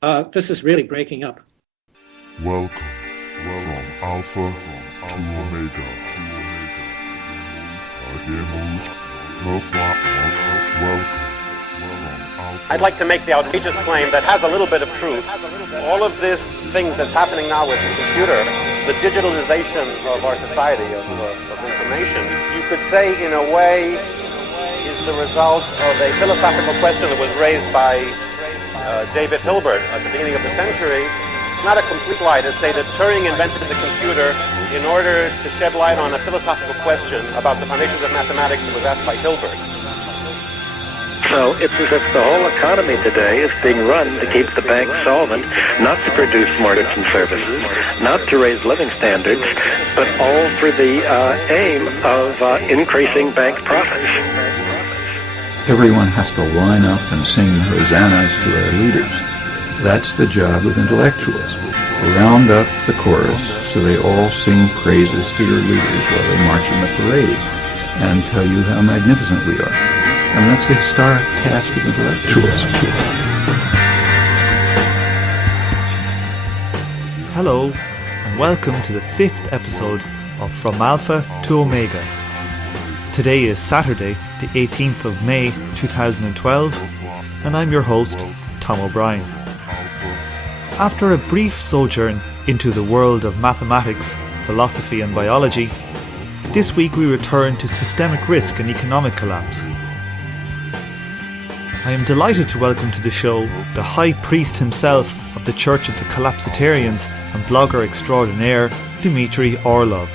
This is really breaking up. Welcome from Alpha to Omega. I'd like to make the outrageous claim that has a little bit of truth. All of this things that's happening now with the computer, the digitalization of our society, of information, you could say in a way is the result of a philosophical question that was raised by David Hilbert at the beginning of the century. Not a complete lie to say that Turing invented the computer in order to shed light on a philosophical question about the foundations of mathematics that was asked by Hilbert. So it's as if the whole economy today is being run to keep the bank solvent, not to produce more goods and services, not to raise living standards, but all for the aim of increasing bank profits. Everyone has to line up and sing hosannas to our leaders. That's the job of intellectuals. Round up the chorus so they all sing praises to their leaders while they march in the parade and tell you how magnificent we are. And that's the historic task of intellectuals. Hello, and welcome to the 5th episode of From Alpha to Omega. Today is Saturday, the 18th of May 2012, and I'm your host, Tom O'Brien. After a brief sojourn into the world of mathematics, philosophy and biology, this week we return to systemic risk and economic collapse. I am delighted to welcome to the show the High Priest himself of the Church of the Collapsitarians and blogger extraordinaire, Dmitry Orlov.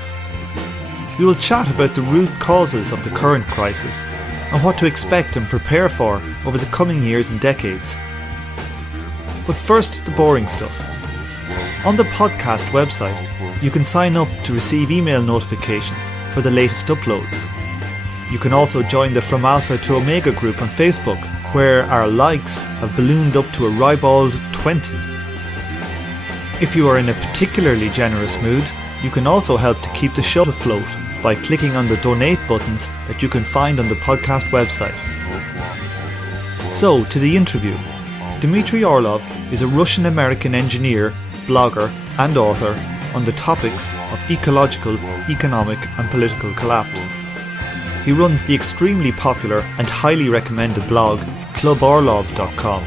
We will chat about the root causes of the current crisis and what to expect and prepare for over the coming years and decades. But first, the boring stuff. On the podcast website, you can sign up to receive email notifications for the latest uploads. You can also join the From Alpha to Omega group on Facebook, where our likes have ballooned up to a ribald 20. If you are in a particularly generous mood, you can also help to keep the show afloat by clicking on the donate buttons that you can find on the podcast website. So, to the interview. Dmitry Orlov is a Russian-American engineer, blogger and author on the topics of ecological, economic and political collapse. He runs the extremely popular and highly recommended blog cluborlov.com,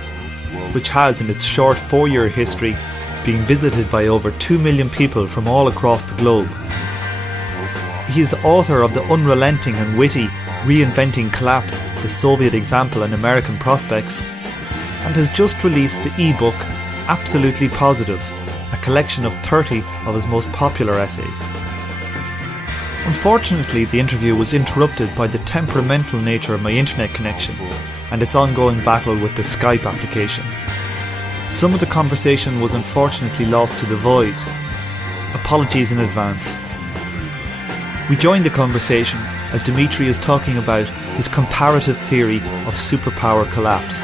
which has in its short 4-year history been visited by over 2 million people from all across the globe. He is the author of the unrelenting and witty Reinventing Collapse, the Soviet Example and American Prospects, and has just released the ebook Absolutely Positive, a collection of 30 of his most popular essays. Unfortunately, the interview was interrupted by the temperamental nature of my internet connection and its ongoing battle with the Skype application. Some of the conversation was unfortunately lost to the void. Apologies in advance. We joined the conversation as Dmitry is talking about his comparative theory of superpower collapse.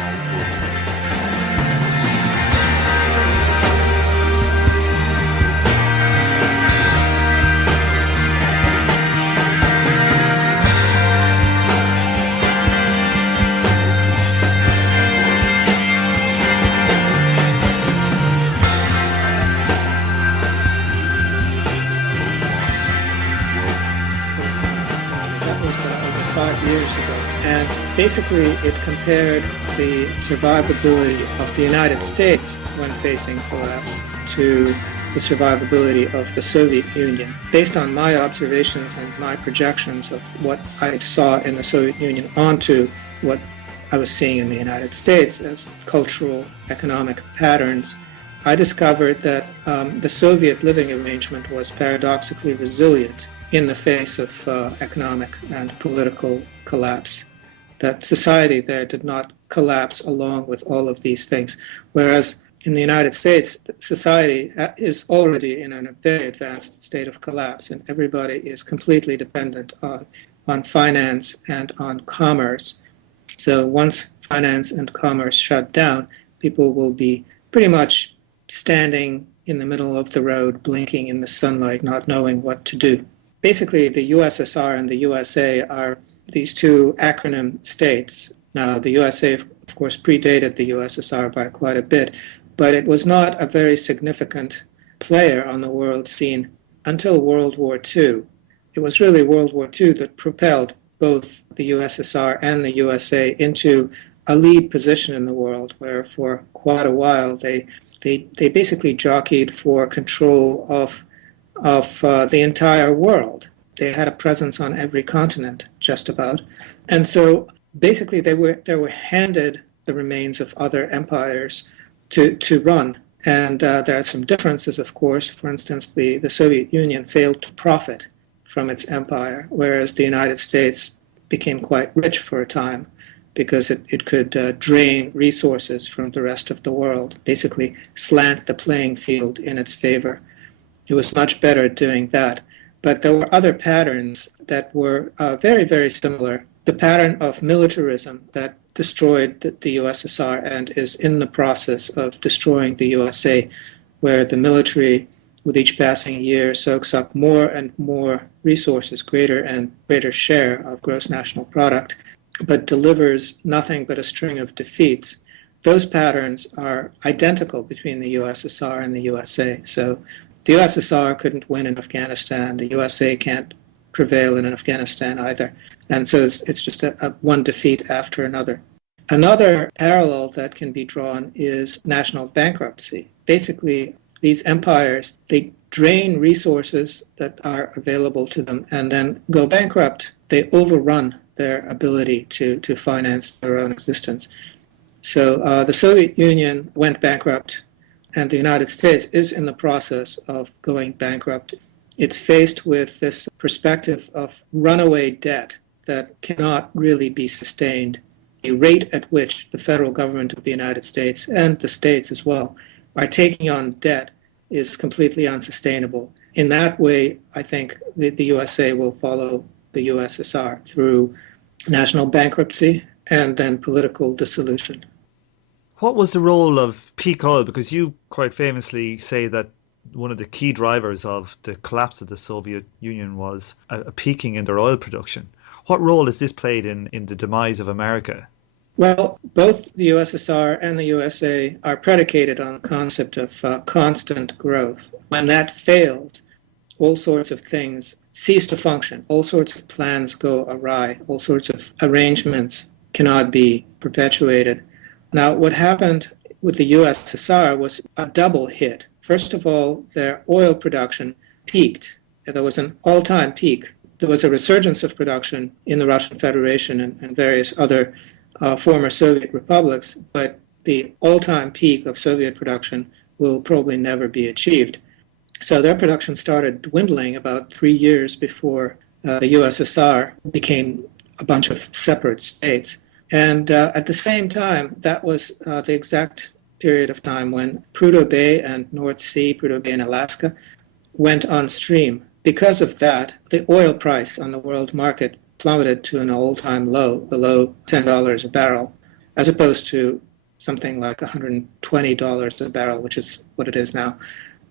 Basically, it compared the survivability of the United States when facing collapse to the survivability of the Soviet Union. Based on my observations and my projections of what I saw in the Soviet Union onto what I was seeing in the United States as cultural, economic patterns, I discovered that the Soviet living arrangement was paradoxically resilient in the face of economic and political collapse. That society there did not collapse along with all of these things. Whereas in the United States, society is already in a very advanced state of collapse, and everybody is completely dependent on finance and on commerce. So once finance and commerce shut down, people will be pretty much standing in the middle of the road, blinking in the sunlight, not knowing what to do. Basically, the USSR and the USA are these two acronym states. Now, the USA, of course, predated the USSR by quite a bit, but it was not a very significant player on the world scene until World War II. It was really World War II that propelled both the USSR and the USA into a lead position in the world, where for quite a while they basically jockeyed for control of the entire world. They had a presence on every continent, just about. And so basically they were handed the remains of other empires to run. And there are some differences, of course. For instance, the Soviet Union failed to profit from its empire, whereas the United States became quite rich for a time because it could drain resources from the rest of the world, basically slant the playing field in its favor. It was much better at doing that. But there were other patterns that were very, very similar. The pattern of militarism that destroyed the USSR and is in the process of destroying the USA, where the military, with each passing year, soaks up more and more resources, greater and greater share of gross national product, but delivers nothing but a string of defeats. Those patterns are identical between the USSR and the USA. So the USSR couldn't win in Afghanistan. The USA can't prevail in Afghanistan either. And so it's just a one defeat after another. Another parallel that can be drawn is national bankruptcy. Basically, these empires, they drain resources that are available to them and then go bankrupt. They overrun their ability to finance their own existence. So the Soviet Union went bankrupt, and the United States is in the process of going bankrupt. It's faced with this perspective of runaway debt that cannot really be sustained. The rate at which the federal government of the United States, and the states as well, are taking on debt is completely unsustainable. In that way, I think the USA will follow the USSR through national bankruptcy and then political dissolution. What was the role of peak oil? Because you quite famously say that one of the key drivers of the collapse of the Soviet Union was a peaking in their oil production. What role has this played in the demise of America? Well, both the USSR and the USA are predicated on the concept of constant growth. When that fails, all sorts of things cease to function. All sorts of plans go awry. All sorts of arrangements cannot be perpetuated. Now, what happened with the USSR was a double hit. First of all, their oil production peaked. There was an all-time peak. There was a resurgence of production in the Russian Federation and various other former Soviet republics, but the all-time peak of Soviet production will probably never be achieved. So their production started dwindling about 3 years before the USSR became a bunch of separate states. And at the same time, that was the exact period of time when Prudhoe Bay and North Sea, Prudhoe Bay and Alaska, went on stream. Because of that, the oil price on the world market plummeted to an all-time low, below $10 a barrel, as opposed to something like $120 a barrel, which is what it is now.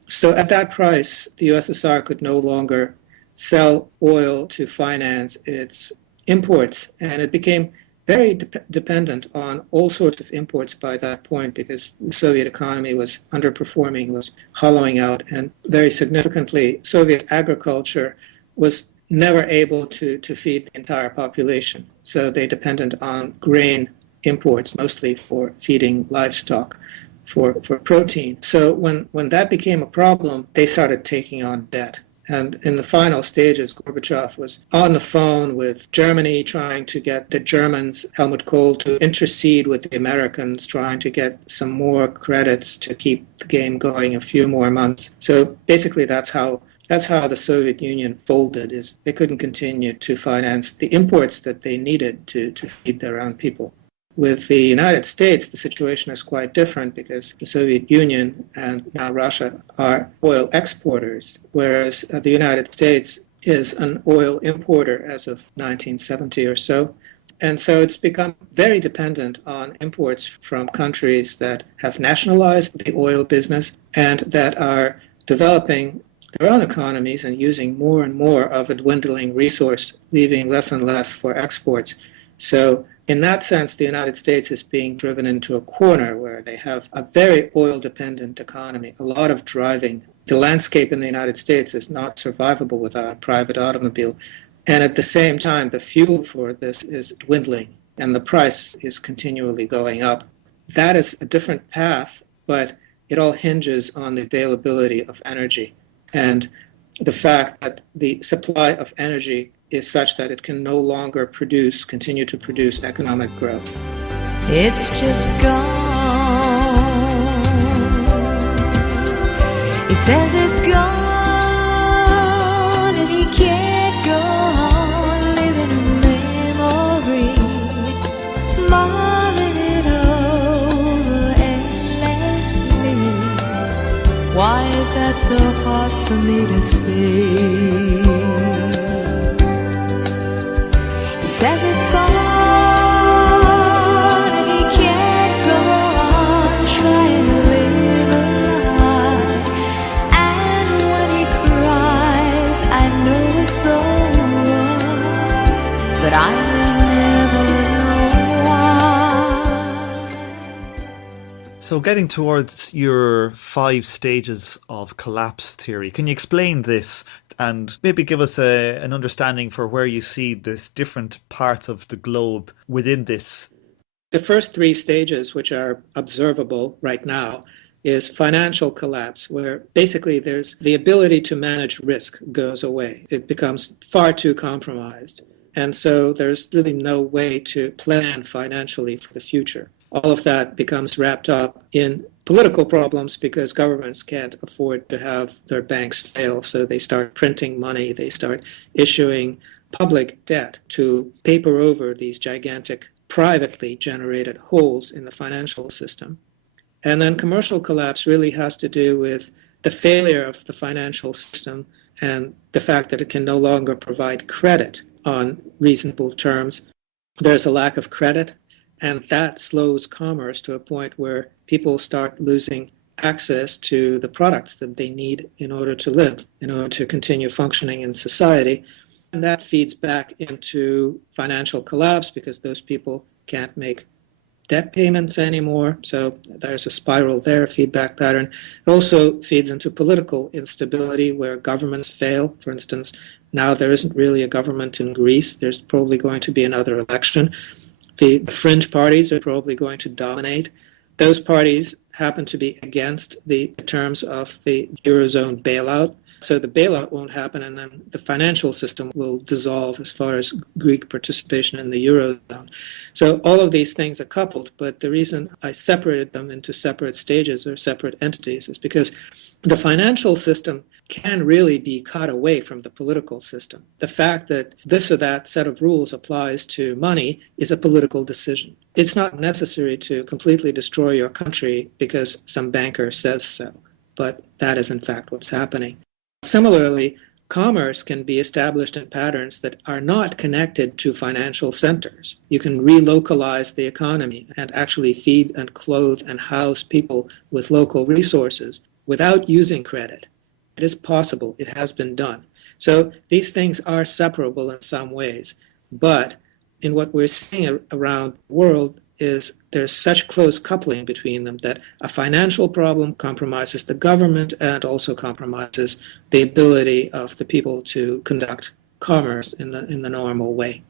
So at that price, the USSR could no longer sell oil to finance its imports, and it became very dependent on all sorts of imports by that point because the Soviet economy was underperforming, was hollowing out, and very significantly, Soviet agriculture was never able to feed the entire population. So they depended on grain imports, mostly for feeding livestock, for protein. So when that became a problem, they started taking on debt. And in the final stages, Gorbachev was on the phone with Germany, trying to get the Germans, Helmut Kohl, to intercede with the Americans, trying to get some more credits to keep the game going a few more months. So basically that's how the Soviet Union folded, is they couldn't continue to finance the imports that they needed to feed their own people. With the United States, the situation is quite different because the Soviet Union and now Russia are oil exporters, whereas the United States is an oil importer as of 1970 or so. And so it's become very dependent on imports from countries that have nationalized the oil business and that are developing their own economies and using more and more of a dwindling resource, leaving less and less for exports. So in that sense, the United States is being driven into a corner where they have a very oil-dependent economy, a lot of driving. The landscape in the United States is not survivable without a private automobile. And at the same time, the fuel for this is dwindling, and the price is continually going up. That is a different path, but it all hinges on the availability of energy and the fact that the supply of energy is such that it can no longer continue to produce economic growth. It's just gone. He says it's gone and he can't go on living in memory, mulling it over endlessly. Why is that so hard for me to see? Says it's gone and he can't go on trying to live a lie. And when he cries, I know it's over, but I will never know why. So getting towards your 5 stages of collapse theory, can you explain this and maybe give us an understanding for where you see this different parts of the globe within this? The first 3 stages, which are observable right now, is financial collapse, where basically there's the ability to manage risk goes away. It becomes far too compromised. And so there's really no way to plan financially for the future. All of that becomes wrapped up in political problems because governments can't afford to have their banks fail. So they start printing money, they start issuing public debt to paper over these gigantic privately generated holes in the financial system. And then commercial collapse really has to do with the failure of the financial system and the fact that it can no longer provide credit on reasonable terms. There's a lack of credit, and that slows commerce to a point where people start losing access to the products that they need in order to live, in order to continue functioning in society. And that feeds back into financial collapse because those people can't make debt payments anymore. So there's a spiral there, a feedback pattern. It also feeds into political instability where governments fail. For instance, now there isn't really a government in Greece. There's probably going to be another election. The fringe parties are probably going to dominate. Those parties happen to be against the terms of the Eurozone bailout. So the bailout won't happen, and then the financial system will dissolve as far as Greek participation in the Eurozone. So all of these things are coupled, but the reason I separated them into separate stages or separate entities is because the financial system can really be cut away from the political system. The fact that this or that set of rules applies to money is a political decision. It's not necessary to completely destroy your country because some banker says so, but that is in fact what's happening. Similarly, commerce can be established in patterns that are not connected to financial centers. You can relocalize the economy and actually feed and clothe and house people with local resources without using credit. It is possible. It has been done. So these things are separable in some ways. But in what we're seeing around the world is there's such close coupling between them that a financial problem compromises the government and also compromises the ability of the people to conduct commerce in the normal way.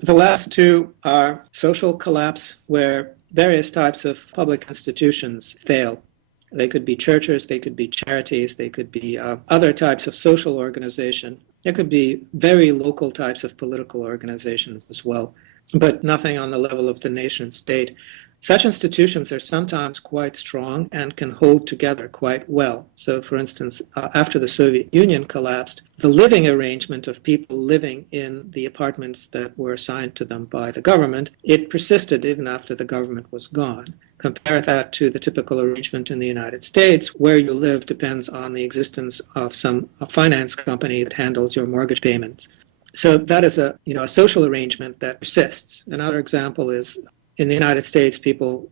The last 2 are social collapse, where various types of public institutions fail. They could be churches, they could be charities, they could be other types of social organization. There could be very local types of political organizations as well, but nothing on the level of the nation state. Such institutions are sometimes quite strong and can hold together quite well. So, for instance, after the Soviet Union collapsed, the living arrangement of people living in the apartments that were assigned to them by the government, it persisted even after the government was gone. Compare that to the typical arrangement in the United States, where you live depends on the existence of a finance company that handles your mortgage payments. So that is a social arrangement that persists. Another example is in the United States, people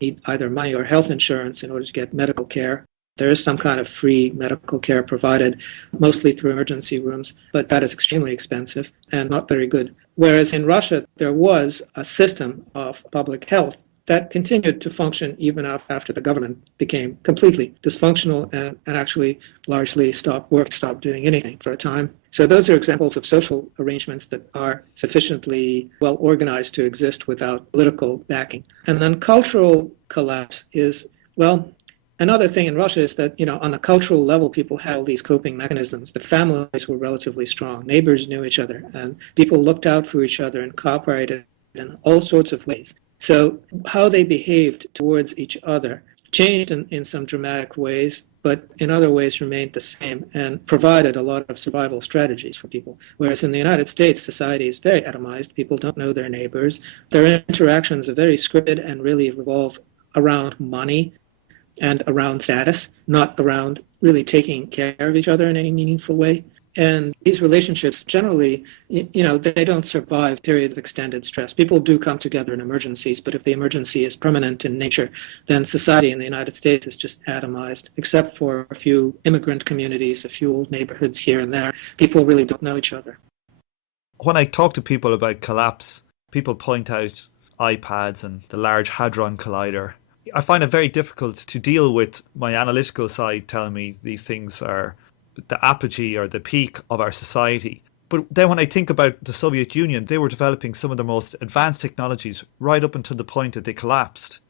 need either money or health insurance in order to get medical care. There is some kind of free medical care provided, mostly through emergency rooms, but that is extremely expensive and not very good. Whereas in Russia, there was a system of public health that continued to function even after the government became completely dysfunctional and actually largely stopped doing anything for a time. So those are examples of social arrangements that are sufficiently well organized to exist without political backing. And then cultural collapse is, well, another thing in Russia is that, on the cultural level, people had all these coping mechanisms. The families were relatively strong. Neighbors knew each other, and people looked out for each other and cooperated in all sorts of ways. So how they behaved towards each other changed in some dramatic ways, but in other ways remained the same and provided a lot of survival strategies for people. Whereas in the United States, society is very atomized. People don't know their neighbors. Their interactions are very scripted and really revolve around money and around status, not around really taking care of each other in any meaningful way. And these relationships generally, they don't survive periods of extended stress. People do come together in emergencies, but if the emergency is permanent in nature, then society in the United States is just atomized, except for a few immigrant communities, a few old neighborhoods here and there. People really don't know each other. When I talk to people about collapse, people point out iPads and the Large Hadron Collider. I find it very difficult to deal with my analytical side telling me these things are the apogee or the peak of our society. But then when I think about the Soviet Union, they were developing some of the most advanced technologies right up until the point that they collapsed.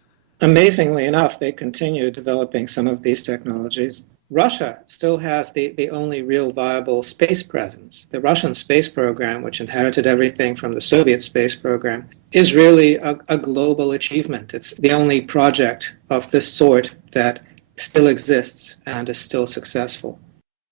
Amazingly enough, they continue developing some of these technologies. Russia still has the only real viable space presence. The Russian space program, which inherited everything from the Soviet space program, is really a global achievement. It's the only project of this sort that still exists and is still successful.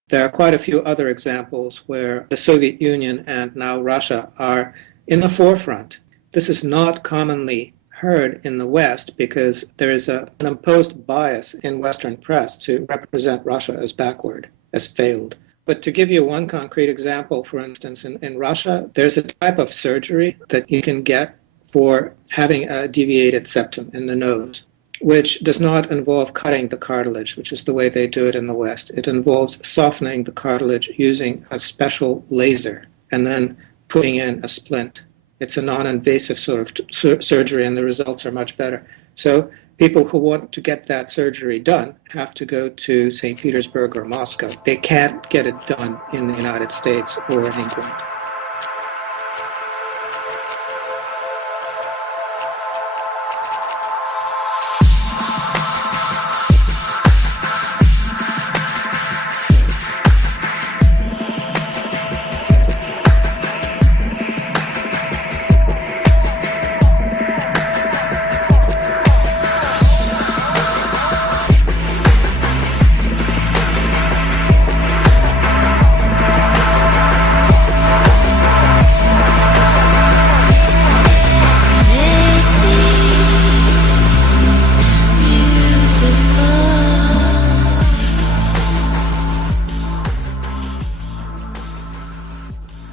There are quite a few other examples where the Soviet Union and now Russia are in the forefront. This is not commonly heard in the West because there is an imposed bias in Western press to represent Russia as backward, as failed. But to give you one concrete example, for instance, in Russia, there's a type of surgery that you can get for having a deviated septum in the nose, which does not involve cutting the cartilage, which is the way they do it in the West. It involves softening the cartilage using a special laser and then putting in a splint. It's a non-invasive sort of surgery, and the results are much better. So people who want to get that surgery done have to go to St. Petersburg or Moscow. They can't get it done in the United States or in England.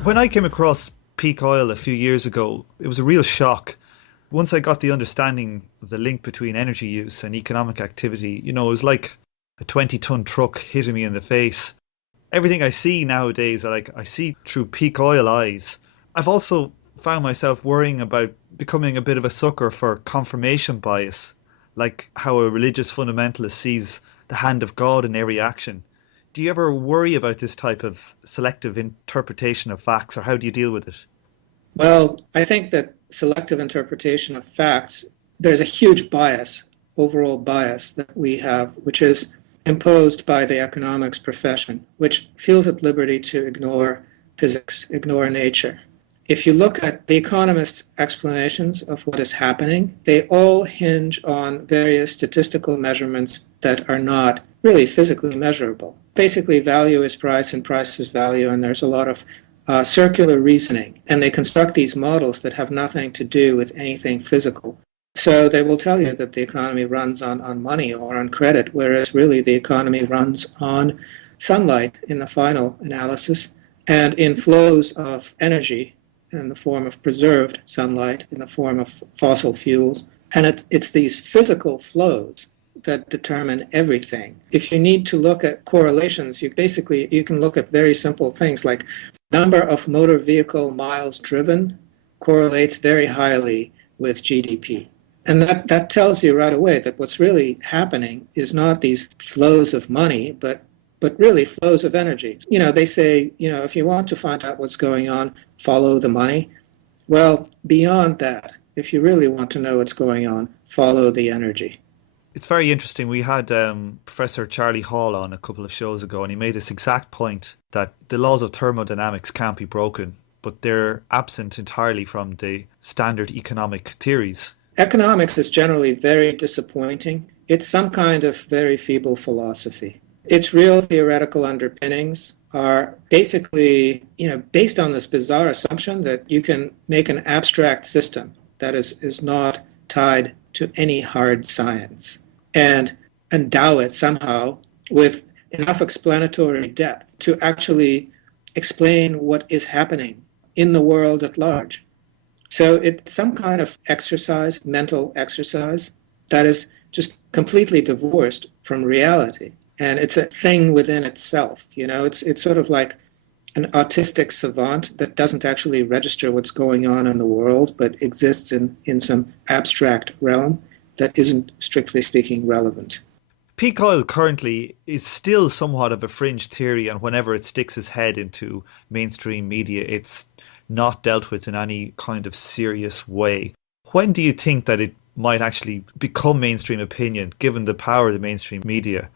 When I came across peak oil a few years ago, it was a real shock. Once I got the understanding of the link between energy use and economic activity, it was like a 20-ton truck hitting me in the face. Everything I see nowadays, I see through peak oil eyes. I've also found myself worrying about becoming a bit of a sucker for confirmation bias, like how a religious fundamentalist sees the hand of God in every action. Do you ever worry about this type of selective interpretation of facts, or how do you deal with it? Well, I think that selective interpretation of facts, there's a huge bias, overall bias that we have, which is imposed by the economics profession, which feels at liberty to ignore physics, ignore nature. If you look at the economists' explanations of what is happening, they all hinge on various statistical measurements that are not really physically measurable. Basically, value is price and price is value, and there's a lot of circular reasoning. And they construct these models that have nothing to do with anything physical. So they will tell you that the economy runs on money or on credit, whereas really the economy runs on sunlight in the final analysis and in flows of energy in the form of preserved sunlight, in the form of fossil fuels. And it's these physical flows that determine everything. If you need to look at correlations, you can look at very simple things like number of motor vehicle miles driven correlates very highly with GDP. And that tells you right away that what's really happening is not these flows of money, but really flows of energy. They say, if you want to find out what's going on, follow the money. Well, beyond that, if you really want to know what's going on, follow the energy. It's very interesting. We had Professor Charlie Hall on a couple of shows ago, and he made this exact point that the laws of thermodynamics can't be broken, but they're absent entirely from the standard economic theories. Economics is generally very disappointing. It's some kind of very feeble philosophy. Its real theoretical underpinnings are basically, based on this bizarre assumption that you can make an abstract system that is not tied to any hard science and endow it somehow with enough explanatory depth to actually explain what is happening in the world at large. So it's some kind of exercise, mental exercise, that is just completely divorced from reality. And it's a thing within itself. It's sort of like an autistic savant that doesn't actually register what's going on in the world, but exists in some abstract realm that isn't, strictly speaking, relevant. Peak oil currently is still somewhat of a fringe theory, and whenever it sticks its head into mainstream media, it's not dealt with in any kind of serious way. When do you think that it might actually become mainstream opinion, given the power of the mainstream media?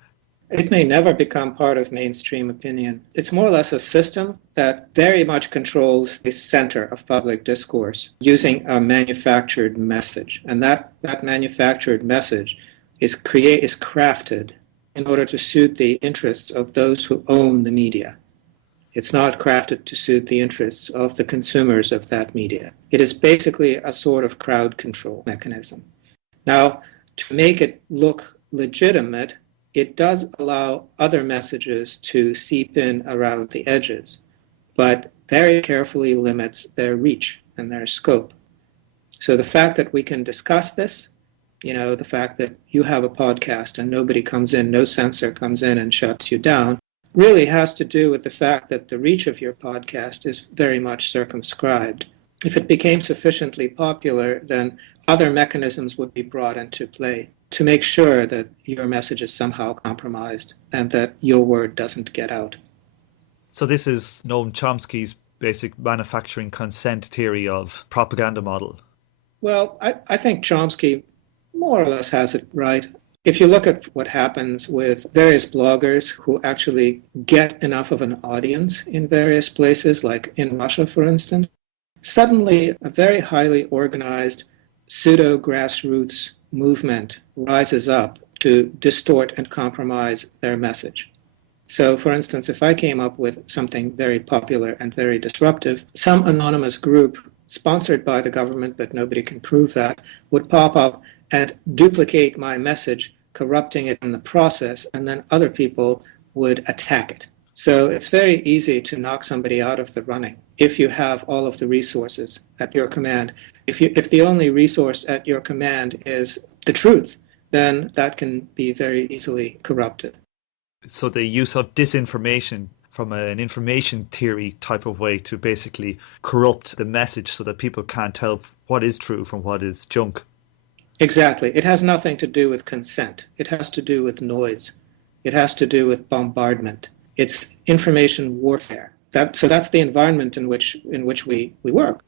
It may never become part of mainstream opinion. It's more or less a system that very much controls the center of public discourse using a manufactured message. And that manufactured message is crafted in order to suit the interests of those who own the media. It's not crafted to suit the interests of the consumers of that media. It is basically a sort of crowd control mechanism. Now, to make it look legitimate, it does allow other messages to seep in around the edges, but very carefully limits their reach and their scope. So the fact that we can discuss this, the fact that you have a podcast and nobody comes in, no censor comes in and shuts you down, really has to do with the fact that the reach of your podcast is very much circumscribed. If it became sufficiently popular, then other mechanisms would be brought into play to make sure that your message is somehow compromised and that your word doesn't get out. So this is Noam Chomsky's basic manufacturing consent theory of propaganda model. Well, I think Chomsky more or less has it right. If you look at what happens with various bloggers who actually get enough of an audience in various places, like in Russia, for instance, suddenly a very highly organized pseudo-grassroots movement rises up to distort and compromise their message. So, for instance, if I came up with something very popular and very disruptive, some anonymous group sponsored by the government, but nobody can prove that, would pop up and duplicate my message, corrupting it in the process, and then other people would attack it. So it's very easy to knock somebody out of the running if you have all of the resources at your command. If the only resource at your command is the truth, then that can be very easily corrupted. So the use of disinformation from an information theory type of way to basically corrupt the message so that people can't tell what is true from what is junk. Exactly. It has nothing to do with consent. It has to do with noise. It has to do with bombardment. It's information warfare. So that's the environment in which we work.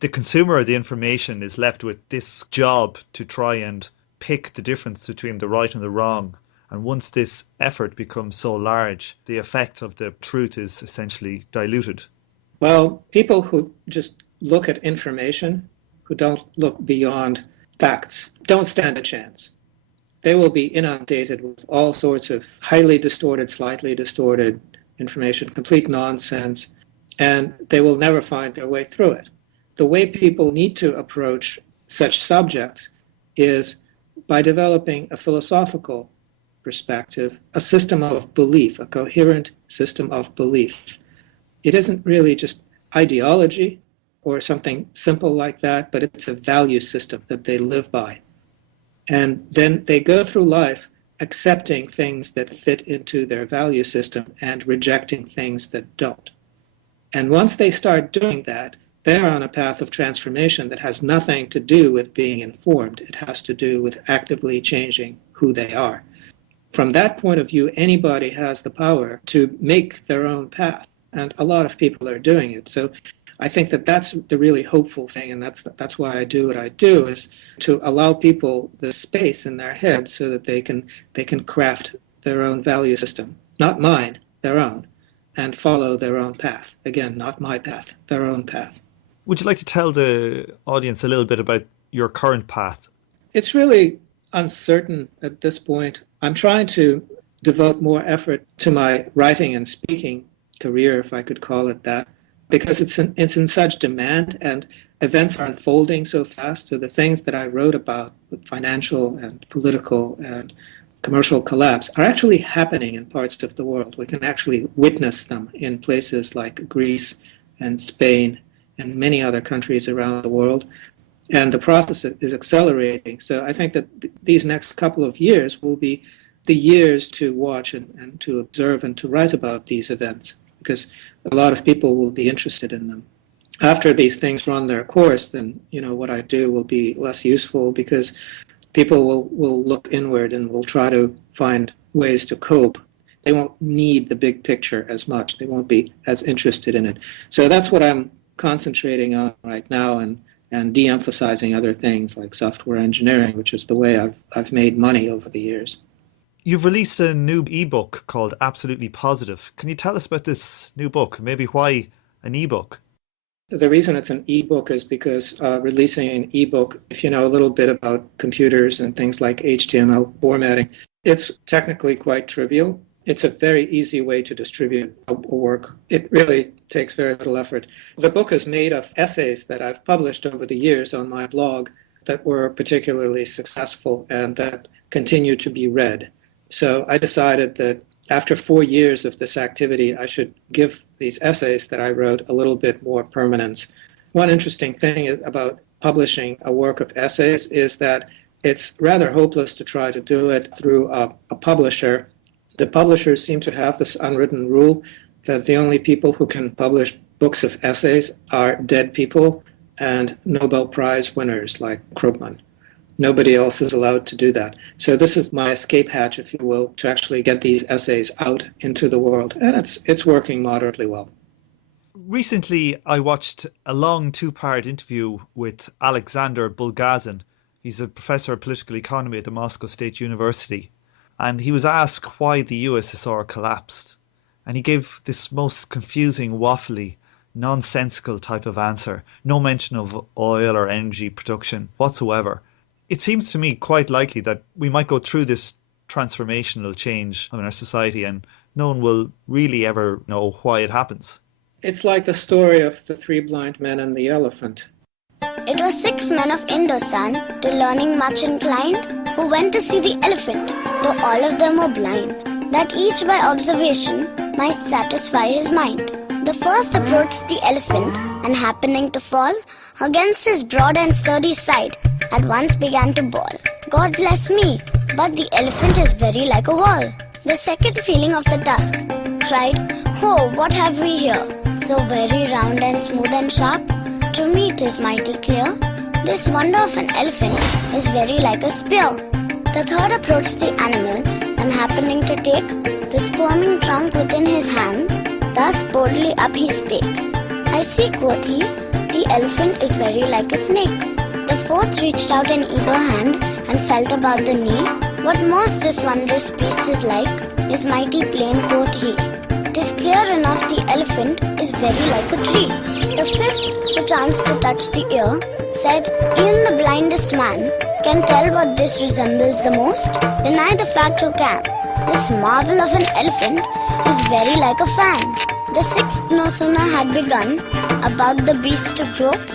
The consumer of the information is left with this job to try and pick the difference between the right and the wrong. And once this effort becomes so large, the effect of the truth is essentially diluted. Well, people who just look at information, who don't look beyond facts, don't stand a chance. They will be inundated with all sorts of highly distorted, slightly distorted information, complete nonsense, and they will never find their way through it. The way people need to approach such subjects is by developing a philosophical perspective, a system of belief, a coherent system of belief. It isn't really just ideology or something simple like that, but it's a value system that they live by. And then they go through life accepting things that fit into their value system and rejecting things that don't. And once they start doing that, they're on a path of transformation that has nothing to do with being informed. It has to do with actively changing who they are. From that point of view, anybody has the power to make their own path, and a lot of people are doing it. So I think that that's the really hopeful thing, and that's why I do what I do, is to allow people the space in their head so that they can craft their own value system, not mine, their own, and follow their own path. Again, not my path, their own path. Would you like to tell the audience a little bit about your current path? It's really uncertain at this point. I'm trying to devote more effort to my writing and speaking career, if I could call it that, because it's in such demand and events are unfolding so fast. So the things that I wrote about with financial and political and commercial collapse are actually happening in parts of the world. We can actually witness them in places like Greece and Spain and many other countries around the world. And the process is accelerating. So I think that these next couple of years will be the years to watch and to observe and to write about these events, because a lot of people will be interested in them. After these things run their course, then what I do will be less useful, because people will look inward and will try to find ways to cope. They won't need the big picture as much. They won't be as interested in it. So that's what I'm concentrating on right now, and de-emphasizing other things like software engineering, which is the way I've made money over the years. You've released a new ebook called Absolutely Positive. Can you tell us about this new book? Maybe why an ebook? The reason it's an ebook is because releasing an ebook, if you know a little bit about computers and things like HTML formatting, it's technically quite trivial. It's a very easy way to distribute a work. It really takes very little effort. The book is made of essays that I've published over the years on my blog that were particularly successful and that continue to be read. So I decided that after 4 years of this activity, I should give these essays that I wrote a little bit more permanence. One interesting thing about publishing a work of essays is that it's rather hopeless to try to do it through a publisher. The publishers seem to have this unwritten rule that the only people who can publish books of essays are dead people and Nobel Prize winners like Krugman. Nobody else is allowed to do that. So this is my escape hatch, if you will, to actually get these essays out into the world. And it's working moderately well. Recently, I watched a long 2-part interview with Alexander Bulgazin. He's a professor of political economy at the Moscow State University. And he was asked why the USSR collapsed. And he gave this most confusing, waffly, nonsensical type of answer. No mention of oil or energy production whatsoever. It seems to me quite likely that we might go through this transformational change in our society and no one will really ever know why it happens. It's like the story of the 3 blind men and the elephant. It was 6 men of Indostan, to learning much inclined, who went to see the elephant, though all of them were blind, that each by observation might satisfy his mind. The first approached the elephant, and happening to fall against his broad and sturdy side, at once began to bawl, "God bless me, but the elephant is very like a wall." The second, feeling of the tusk, cried, "Oh, what have we here? So very round and smooth and sharp? To me 'tis mighty clear. This wonder of an elephant is very like a spear." The third approached the animal, and happening to take the squirming trunk within his hands, thus boldly up he spake, "I see," quoth he, "the elephant is very like a snake." The fourth reached out an eager hand and felt about the knee. "What most this wondrous beast is like is mighty plain," quoth he. "'Tis clear enough the elephant is very like a tree." The fifth, who chanced to touch the ear, said, "Even the blindest man can tell what this resembles the most. Deny the fact who can. This marvel of an elephant is very like a fan." The sixth no sooner had begun about the beast to grope,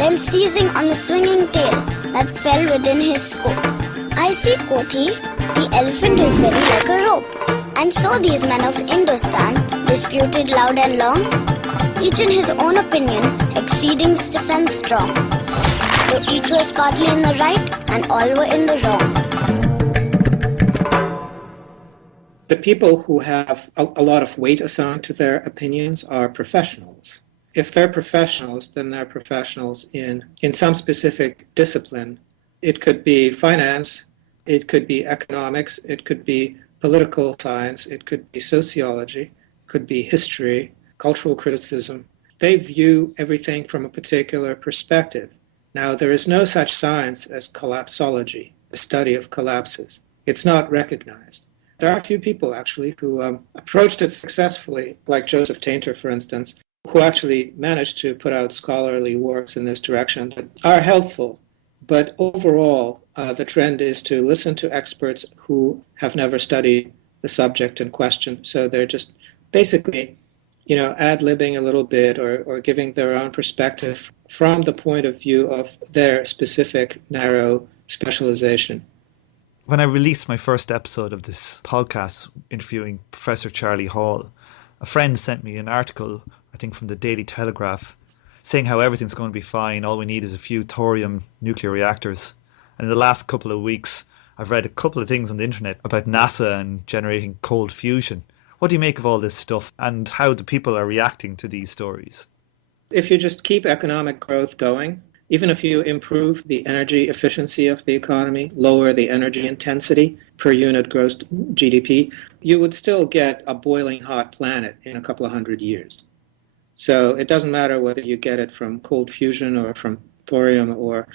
then seizing on the swinging tail that fell within his scope, "I see," quoth he, "the elephant is very like a rope." And so these men of Indostan disputed loud and long, each in his own opinion exceeding stiff and strong, though each was partly in the right and all were in the wrong. The people who have a lot of weight assigned to their opinions are professionals. If they're professionals, then they're professionals in some specific discipline. It could be finance, it could be economics, it could be political science, it could be sociology, it could be history, cultural criticism. They view everything from a particular perspective. Now, there is no such science as collapsology, the study of collapses. It's not recognized. There are a few people, actually, who approached it successfully, like Joseph Tainter, for instance, who actually managed to put out scholarly works in this direction that are helpful. But overall, the trend is to listen to experts who have never studied the subject in question. So they're just basically, ad-libbing a little bit or giving their own perspective from the point of view of their specific narrow specialization. When I released my first episode of this podcast interviewing Professor Charlie Hall, a friend sent me an article, I think from the Daily Telegraph, saying how everything's going to be fine, all we need is a few thorium nuclear reactors. And in the last couple of weeks, I've read a couple of things on the internet about NASA and generating cold fusion. What do you make of all this stuff and how the people are reacting to these stories? If you just keep economic growth going, even if you improve the energy efficiency of the economy, lower the energy intensity per unit gross GDP, you would still get a boiling hot planet in a couple of hundred years. So it doesn't matter whether you get it from cold fusion or from thorium or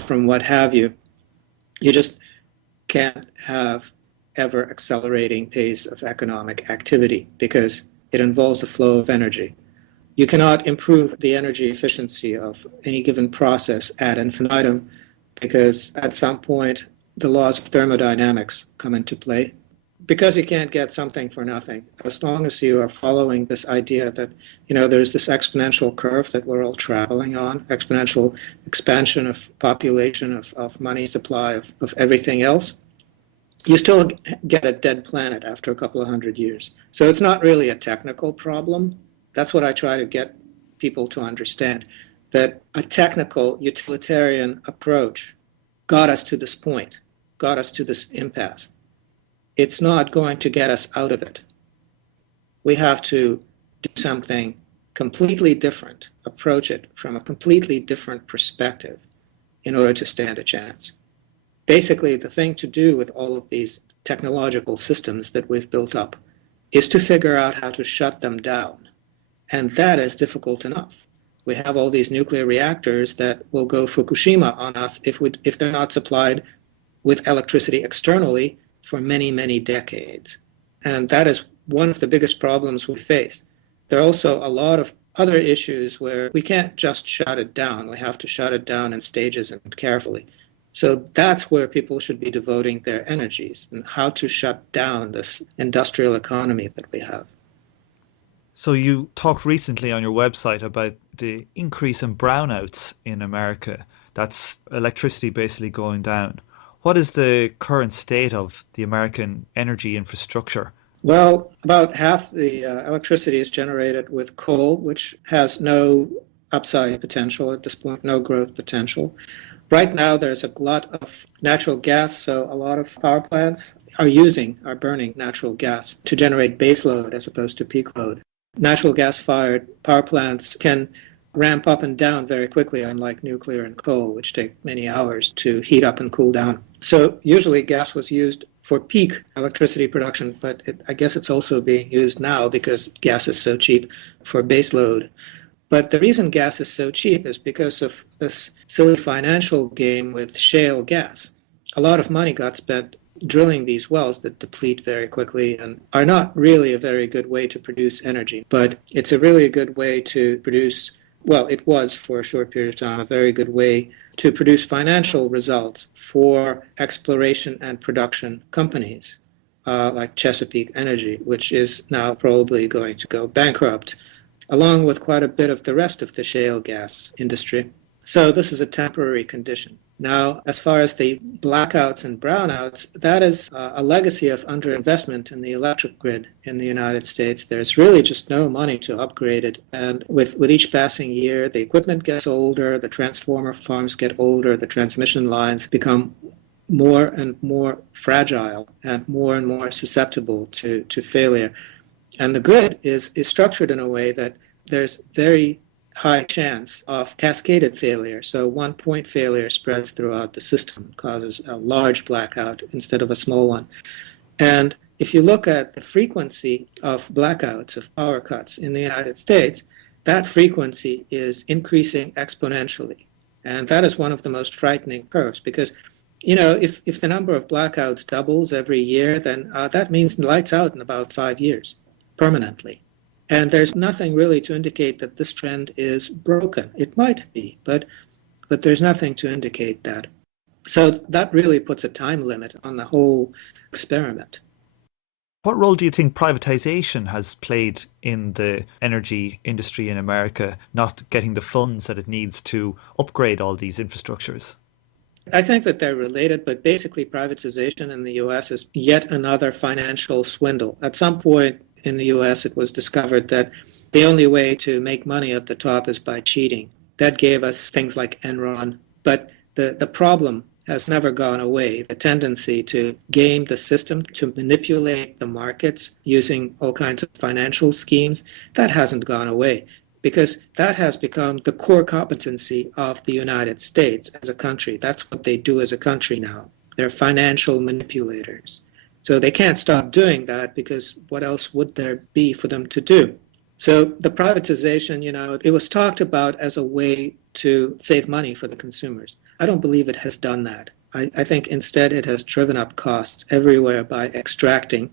from what have you. You just can't have ever accelerating pace of economic activity because it involves a flow of energy. You cannot improve the energy efficiency of any given process ad infinitum because at some point the laws of thermodynamics come into play. Because you can't get something for nothing, as long as you are following this idea that, there's this exponential curve that we're all traveling on, exponential expansion of population, of money supply, of everything else, you still get a dead planet after a couple of hundred years. So it's not really a technical problem. That's what I try to get people to understand, that a technical utilitarian approach got us to this point, got us to this impasse. It's not going to get us out of it. We have to do something completely different, approach it from a completely different perspective in order to stand a chance. Basically, the thing to do with all of these technological systems that we've built up is to figure out how to shut them down. And that is difficult enough. We have all these nuclear reactors that will go Fukushima on us if they're not supplied with electricity externally for many, many decades. And that is one of the biggest problems we face. There are also a lot of other issues where we can't just shut it down. We have to shut it down in stages and carefully. So that's where people should be devoting their energies, and how to shut down this industrial economy that we have. So you talked recently on your website about the increase in brownouts in America. That's electricity basically going down. What is the current state of the American energy infrastructure? Well, about half the electricity is generated with coal, which has no upside potential at this point, no growth potential. Right now, there's a glut of natural gas, so a lot of power plants are burning natural gas to generate base load as opposed to peak load. Natural gas-fired power plants can ramp up and down very quickly, unlike nuclear and coal, which take many hours to heat up and cool down. So usually gas was used for peak electricity production, but I guess it's also being used now because gas is so cheap for base load. But the reason gas is so cheap is because of this silly financial game with shale gas. A lot of money got spent drilling these wells that deplete very quickly and are not really a very good way to produce energy. But it's a really good way to produce, well, it was for a short period of time, a very good way to produce financial results for exploration and production companies like Chesapeake Energy, which is now probably going to go bankrupt, along with quite a bit of the rest of the shale gas industry. So this is a temporary condition. Now, as far as the blackouts and brownouts, that is a legacy of underinvestment in the electric grid in the United States. There's really just no money to upgrade it. And with each passing year, the equipment gets older, the transformer farms get older, the transmission lines become more and more fragile and more susceptible to failure. And the grid is structured in a way that there's very high chance of cascaded failure. So one point failure spreads throughout the system, causes a large blackout instead of a small one. And if you look at the frequency of blackouts, of power cuts in the United States, that frequency is increasing exponentially. And that is one of the most frightening curves because, if the number of blackouts doubles every year, then that means lights out in about 5 years, permanently. And there's nothing really to indicate that this trend is broken. It might be, but there's nothing to indicate that. So that really puts a time limit on the whole experiment. What role do you think privatization has played in the energy industry in America, not getting the funds that it needs to upgrade all these infrastructures? I think that they're related, but basically privatization in the US is yet another financial swindle. At some point in the US, it was discovered that the only way to make money at the top is by cheating. That gave us things like Enron. But the problem has never gone away. The tendency to game the system, to manipulate the markets using all kinds of financial schemes, that hasn't gone away because that has become the core competency of the United States as a country. That's what they do as a country now. They're financial manipulators. So they can't stop doing that because what else would there be for them to do? So the privatization, it was talked about as a way to save money for the consumers. I don't believe it has done that. I think instead it has driven up costs everywhere by extracting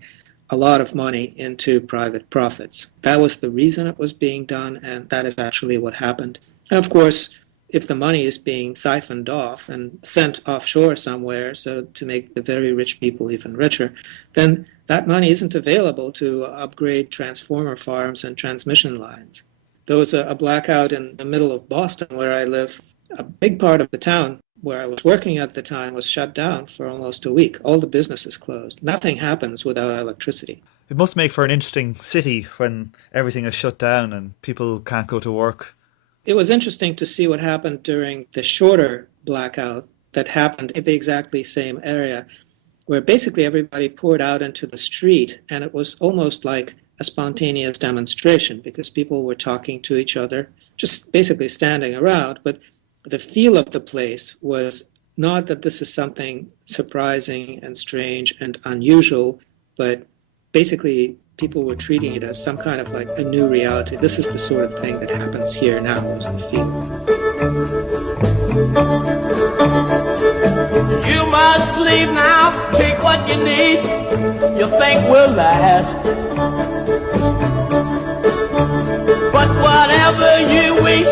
a lot of money into private profits. That was the reason it was being done, and that is actually what happened. And of course, if the money is being siphoned off and sent offshore somewhere so to make the very rich people even richer, then that money isn't available to upgrade transformer farms and transmission lines. There was a blackout in the middle of Boston where I live. A big part of the town where I was working at the time was shut down for almost a week. All the businesses closed. Nothing happens without electricity. It must make for an interesting city when everything is shut down and people can't go to work. It was interesting to see what happened during the shorter blackout that happened in the exactly same area, where basically everybody poured out into the street, and it was almost like a spontaneous demonstration because people were talking to each other, just basically standing around. But the feel of the place was not that this is something surprising and strange and unusual, but basically people were treating it as some kind of like a new reality. This is the sort of thing that happens here now, was the feel. You must leave now, take what you need, you think will last. But whatever you wish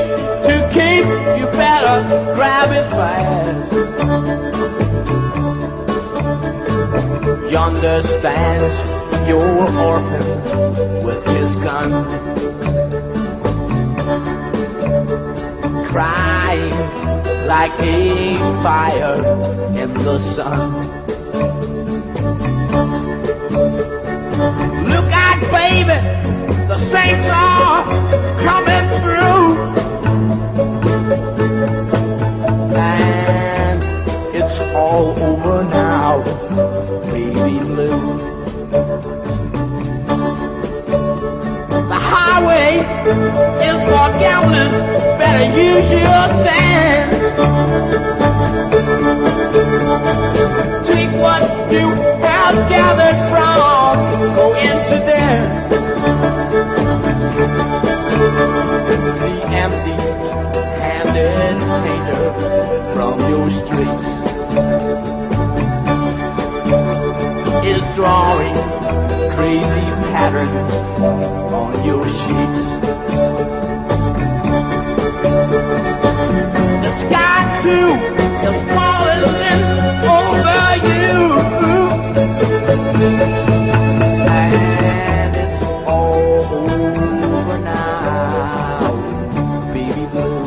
to keep, you better grab it fast. Yonder stands your orphan with his gun, crying like a fire in the sun. Look out, baby, the saints are coming through, and it's all over now, baby blue. The highway is for gamblers, better use your sense. Take what you have gathered from coincidence. The empty-handed painter from your streets is drawing crazy patterns on your sheets. The sky too is falling over you, and it's all over now, baby blue.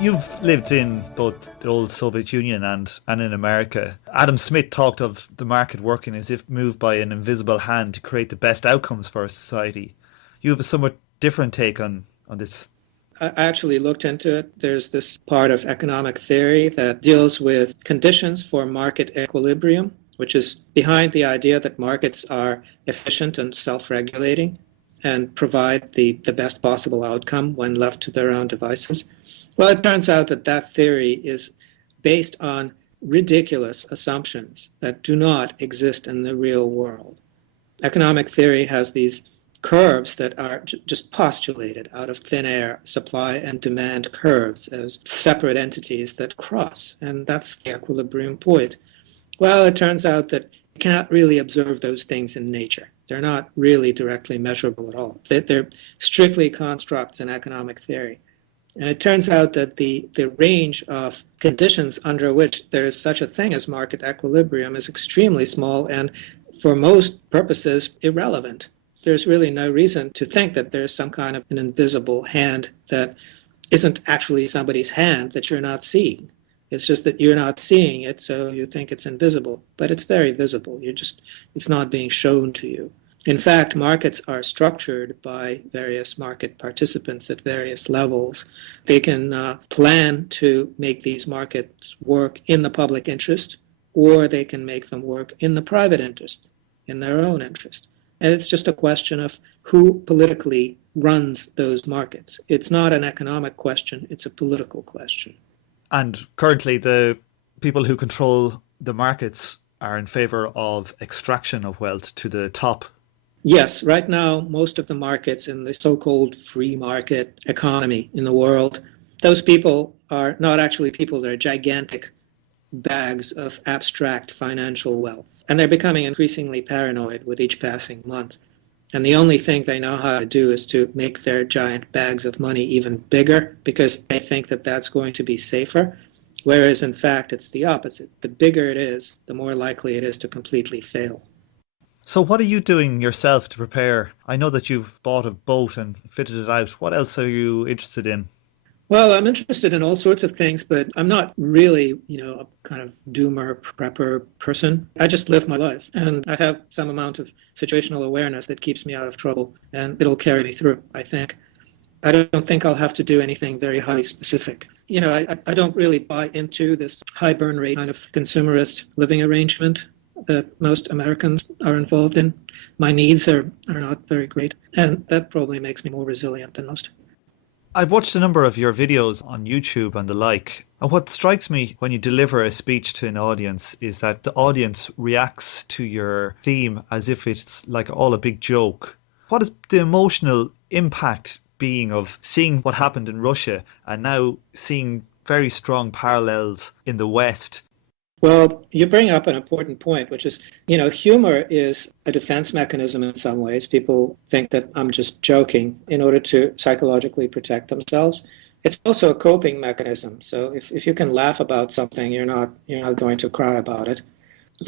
You've lived in both the old Soviet Union and in America. Adam Smith talked of the market working as if moved by an invisible hand to create the best outcomes for a society. You have a somewhat different take on this. I actually looked into it. There's this part of economic theory that deals with conditions for market equilibrium, which is behind the idea that markets are efficient and self-regulating and provide the best possible outcome when left to their own devices. Well, it turns out that that theory is based on ridiculous assumptions that do not exist in the real world. Economic theory has these curves that are just postulated out of thin air, supply and demand curves as separate entities that cross, and that's the equilibrium point. Well, it turns out that you cannot really observe those things in nature. They're not really directly measurable at all. They're strictly constructs in economic theory. And it turns out that the range of conditions under which there is such a thing as market equilibrium is extremely small and, for most purposes, irrelevant. There's really no reason to think that there's some kind of an invisible hand that isn't actually somebody's hand that you're not seeing. It's just that you're not seeing it, so you think it's invisible. But it's very visible. It's not being shown to you. In fact, markets are structured by various market participants at various levels. They can plan to make these markets work in the public interest, or they can make them work in the private interest, in their own interest. And it's just a question of who politically runs those markets. It's not an economic question, it's a political question. And currently the people who control the markets are in favor of extraction of wealth to the top. Yes, right now, most of the markets in the so-called free market economy in the world, those people are not actually people, they're gigantic bags of abstract financial wealth. And they're becoming increasingly paranoid with each passing month. And the only thing they know how to do is to make their giant bags of money even bigger because they think that that's going to be safer. Whereas in fact, it's the opposite. The bigger it is, the more likely it is to completely fail. So what are you doing yourself to prepare? I know that you've bought a boat and fitted it out. What else are you interested in? Well, I'm interested in all sorts of things, but I'm not really, a kind of doomer, prepper person. I just live my life, and I have some amount of situational awareness that keeps me out of trouble, and it'll carry me through, I think. I don't think I'll have to do anything very highly specific. I don't really buy into this high burn rate kind of consumerist living arrangement that most Americans are involved in. My needs are not very great, and that probably makes me more resilient than most. I've watched a number of your videos on YouTube and the like, and what strikes me when you deliver a speech to an audience is that the audience reacts to your theme as if it's like all a big joke. What is the emotional impact being of seeing what happened in Russia and now seeing very strong parallels in the West? Well, you bring up an important point, which is, humor is a defense mechanism in some ways. People think that I'm just joking in order to psychologically protect themselves. It's also a coping mechanism. So if you can laugh about something, you're not going to cry about it.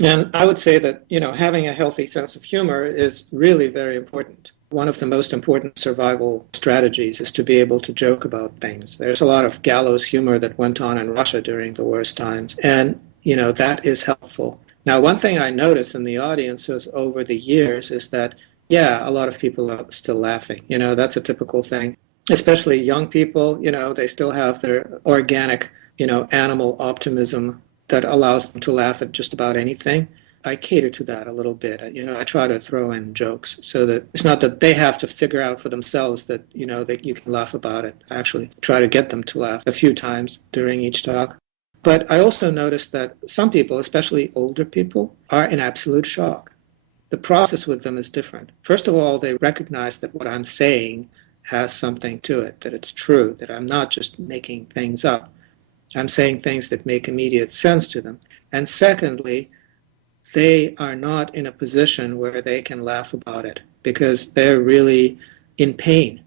And I would say that, having a healthy sense of humor is really very important. One of the most important survival strategies is to be able to joke about things. There's a lot of gallows humor that went on in Russia during the worst times. And that is helpful. Now, one thing I notice in the audiences over the years is that, a lot of people are still laughing. That's a typical thing. Especially young people, they still have their organic, animal optimism that allows them to laugh at just about anything. I cater to that a little bit. I try to throw in jokes so that it's not that they have to figure out for themselves that, that you can laugh about it. I actually try to get them to laugh a few times during each talk. But I also noticed that some people, especially older people, are in absolute shock. The process with them is different. First of all, they recognize that what I'm saying has something to it, that it's true, that I'm not just making things up. I'm saying things that make immediate sense to them. And secondly, they are not in a position where they can laugh about it because they're really in pain,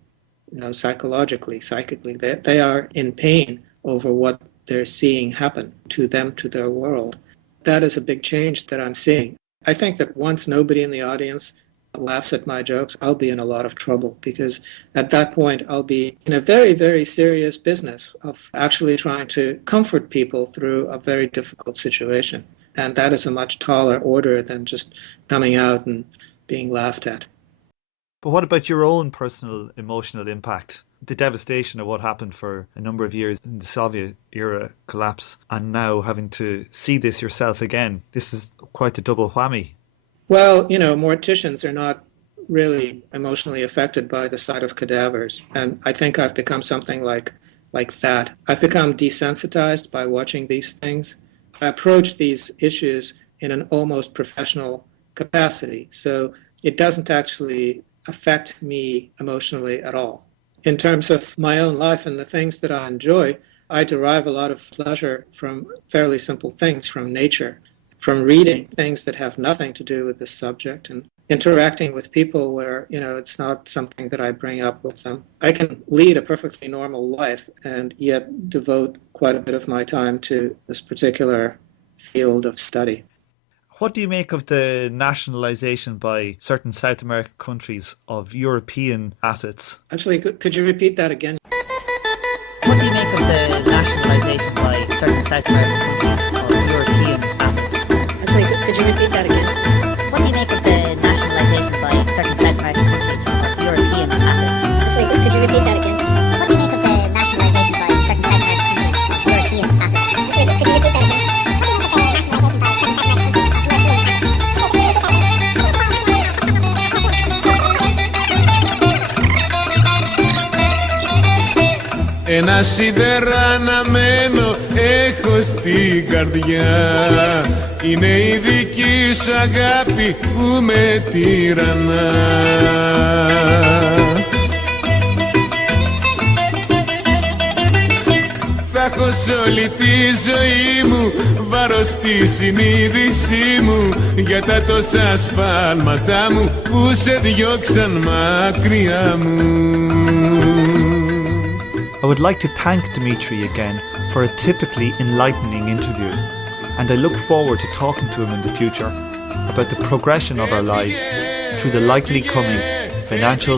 psychologically, psychically. They are in pain over what they're seeing happen to them, to their world. That is a big change that I'm seeing. I think that once nobody in the audience laughs at my jokes, I'll be in a lot of trouble, because at that point I'll be in a very, very serious business of actually trying to comfort people through a very difficult situation. And that is a much taller order than just coming out and being laughed at. But what about your own personal emotional impact? The devastation of what happened for a number of years in the Soviet era collapse, and now having to see this yourself again. This is quite a double whammy. Well, morticians are not really emotionally affected by the sight of cadavers. And I think I've become something like that. I've become desensitized by watching these things. I approach these issues in an almost professional capacity. So it doesn't actually affect me emotionally at all. In terms of my own life and the things that I enjoy, I derive a lot of pleasure from fairly simple things, from nature, from reading things that have nothing to do with this subject, and interacting with people where, it's not something that I bring up with them. I can lead a perfectly normal life and yet devote quite a bit of my time to this particular field of study. What do you make of the nationalization by certain South American countries of European assets? Actually, could you repeat that again? What do you make of the nationalization by certain South American countries of European assets? Actually, could you repeat that again? What do you make of the nationalization by certain South American countries of European assets? Actually, could you repeat that again? What do you make of the nationalization by certain South American countries of European assets? Actually, could you repeat that again? Ένα σίδερα αναμένο έχω στην καρδιά. Είναι η δική σου αγάπη που με τυραννά. Θα έχω σ' όλη τη ζωή μου βάρος στη συνείδησή μου για τα τόσα σφάλματά μου που σε διώξαν μακριά μου. I would like to thank Dmitry again for a typically enlightening interview, and I look forward to talking to him in the future about the progression of our lives through the likely coming financial,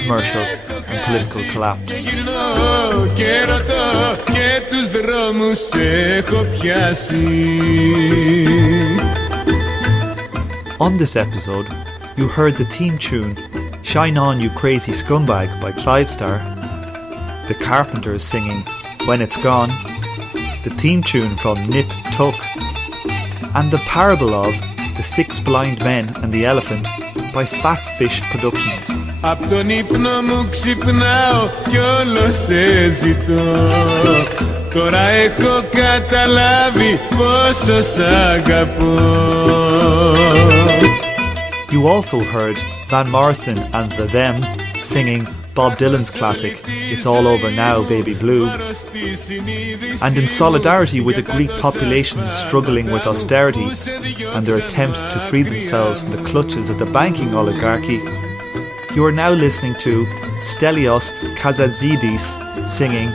commercial and political collapse. On this episode, you heard the theme tune Shine On You Crazy Scumbag by Clivestar, the Carpenters singing When It's Gone, the theme tune from Nip Tuck, and the parable of The Six Blind Men and the Elephant by Fat Fish Productions. Απ' τον ύπνο μου ξυπνάω κι όλο σε ζητώ. Τώρα έχω καταλάβει πόσο σ' αγαπώ. You also heard Van Morrison and the Them singing Bob Dylan's classic, It's All Over Now, Baby Blue. And in solidarity with the Greek population struggling with austerity and their attempt to free themselves from the clutches of the banking oligarchy, you are now listening to Stelios Kazadzidis singing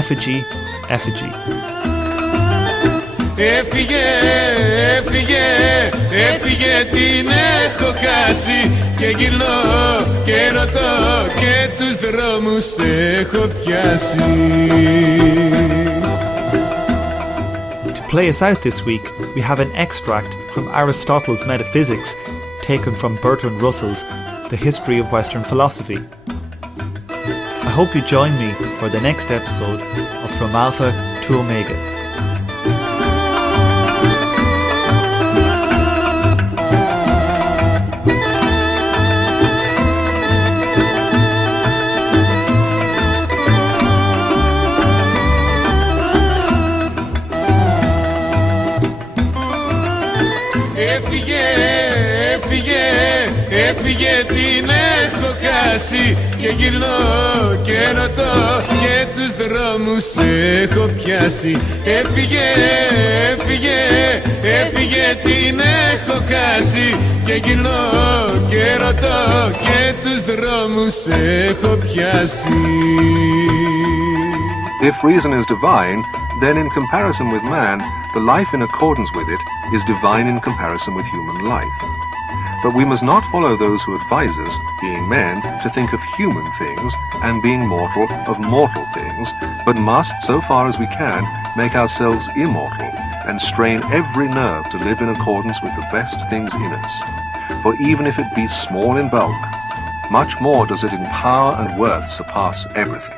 Effigy, Effigy. Έφυγε, έφυγε, έφυγε, την έχω χάσει και γυρνώ και ρωτώ και τους δρόμους έχω πιάσει. To play us out this week, we have an extract from Aristotle's Metaphysics taken from Bertrand Russell's The History of Western Philosophy. I hope you join me for the next episode of From Alpha to Omega. Έφυγε, την έχω χάσει και γυρνώ και ρωτώ και τους δρόμους έχω πιάσει. Έφυγε, έφυγε, έφυγε, την έχω χάσει και γυρνώ και ρωτώ και τους δρόμους έχω πιάσει. If reason is divine, then in comparison with man, the life in accordance with it is divine in comparison with human life. But we must not follow those who advise us, being men, to think of human things, and being mortal of mortal things, but must, so far as we can, make ourselves immortal, and strain every nerve to live in accordance with the best things in us. For even if it be small in bulk, much more does it in power and worth surpass everything.